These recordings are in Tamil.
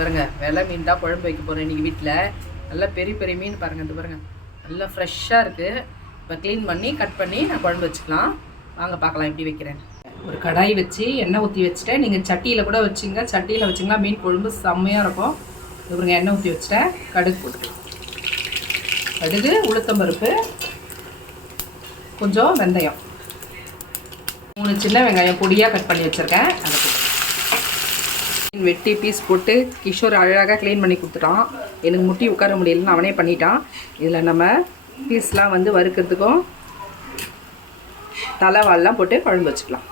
பாருங்க வெள்ளை மீன் தான் குழம்பு வைக்க போகிறேன் இன்றைக்கி வீட்டில் நல்லா பெரிய பெரிய மீன் பாருங்கள் இது பாருங்கள் நல்லா ஃப்ரெஷ்ஷாக இருக்குது இப்போ க்ளீன் பண்ணி கட் பண்ணி நான் குழம்பு வச்சுக்கலாம். வாங்க பார்க்கலாம் எப்படி வைக்கிறேன். ஒரு கடாய் வச்சு எண்ணெய் ஊற்றி வச்சுட்டேன். நீங்கள் சட்டியில் கூட வச்சுங்க. சட்டியில் வச்சிங்கன்னா மீன் குழம்பு செம்மையாக இருக்கும். இது பாருங்க எண்ணெய் ஊற்றி வச்சுட்டேன். கடுகு. போட்டுக்கலாம் கடுகு உளுத்தம்பருப்பு கொஞ்சம் வெந்தயம். மூணு சின்ன வெங்காயம் பொடியாக கட் பண்ணி வச்சுருக்கேன். அதை வெட்டி பீஸ் போட்டு கிஷோர் அழகாக க்ளீன் பண்ணி கொடுத்துட்டான். எனக்கு முட்டி உட்கார முடியலன்னு அவனே பண்ணிட்டான். இதில் நம்ம பீஸ்லாம் வந்து வறுக்கிறதுக்கும் தலைவால்லாம் போட்டு குழம்பு வச்சுக்கலாம்.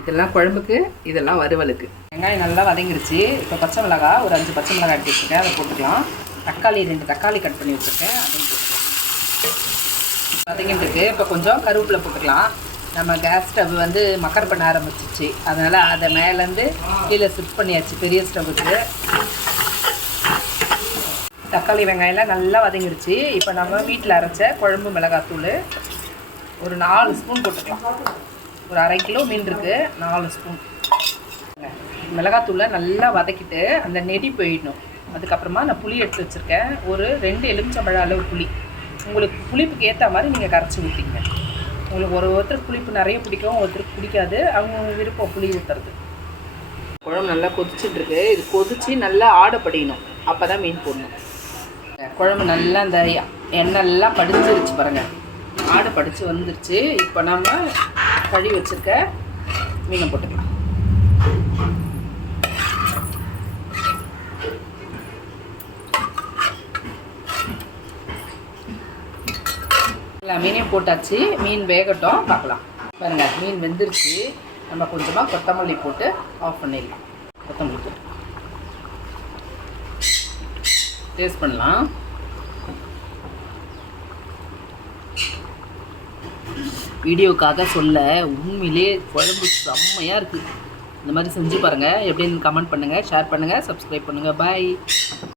இதெல்லாம் குழம்புக்கு இதெல்லாம் வறுவலுக்கு. வெங்காயம் நல்லா வதங்கிருச்சு. இப்போ பச்சை மிளகா ஒரு அஞ்சு பச்சை மிளகாய் எடுத்து வச்சுருக்கேன். அதை போட்டுக்கலாம். தக்காளி ரெண்டு தக்காளி கட் பண்ணி வச்சுருக்கேன். அதையும் போட்டுக்கலாம். வதங்கிட்டு இருக்கு. இப்போ கொஞ்சம் கருவேப்பிலை போட்டுக்கலாம். நம்ம கேஸ் ஸ்டவ் வந்து மக்கர் பண்ண ஆரம்பிச்சிச்சு. அதனால் அதை மேலேருந்து கீழே ஷிஃப்ட் பண்ணியாச்சு பெரிய ஸ்டவ்வுக்கு தக்காளி வெங்காயம்லாம் நல்லா வதங்கிடுச்சு இப்போ நம்ம வீட்டில் அரைச்ச குழம்பு மிளகாத்தூள் ஒரு நாலு ஸ்பூன் போட்டுக்கலாம். ஒரு அரை கிலோ மீன் இருக்குது நாலு ஸ்பூன் மிளகாத்தூளை நல்லா வதக்கிட்டு அந்த நெடி போயிடணும். அதுக்கப்புறமா நான் புளி எடுத்து வச்சுருக்கேன். ஒரு ரெண்டு எலுமிச்சம்பழம் அளவு புளி. உங்களுக்கு புளிப்புக்கு ஏற்ற மாதிரி நீங்கள் கரைச்சி ஊற்றிங்க உங்களுக்கு ஒரு ஒருத்தருக்கு புளிப்பு நிறைய பிடிக்கும் ஒருத்தருக்கு பிடிக்காது. அவங்க விருப்பம் புளி ஊற்றுறது குழம்பு நல்லா கொதிச்சுட்டு இருக்கு இது கொதிச்சு நல்லா ஆடப்படியணும் அப்போ தான் மீன் போடணும். குழம்பு நல்லா அந்த எண்ணெய்லாம் படிச்சிருச்சு பாருங்க. ஆடை படிச்சு வந்துருச்சு. இப்போ நம்ம கழுவி வச்சிருக்க மீனை போட்டுக்கலாம். எல்லா மீனையும் போட்டாச்சு. மீன் வேகட்டும் பார்க்கலாம். பாருங்கள் மீன் வெந்துருச்சு. நம்ம கொஞ்சமாக கொத்தமல்லி போட்டு ஆஃப் பண்ணிடலாம். கொத்தமல்லி போட்டு. டேஸ்ட் பண்ணலாம். வீடியோக்காக சொல்ல உண்மையிலே குழம்பு செம்மையாக இருக்குது இந்த மாதிரி செஞ்சு பாருங்கள் எப்படின்னு கமெண்ட் பண்ணுங்கள் ஷேர் பண்ணுங்கள் சப்ஸ்கிரைப் பண்ணுங்கள் பாய்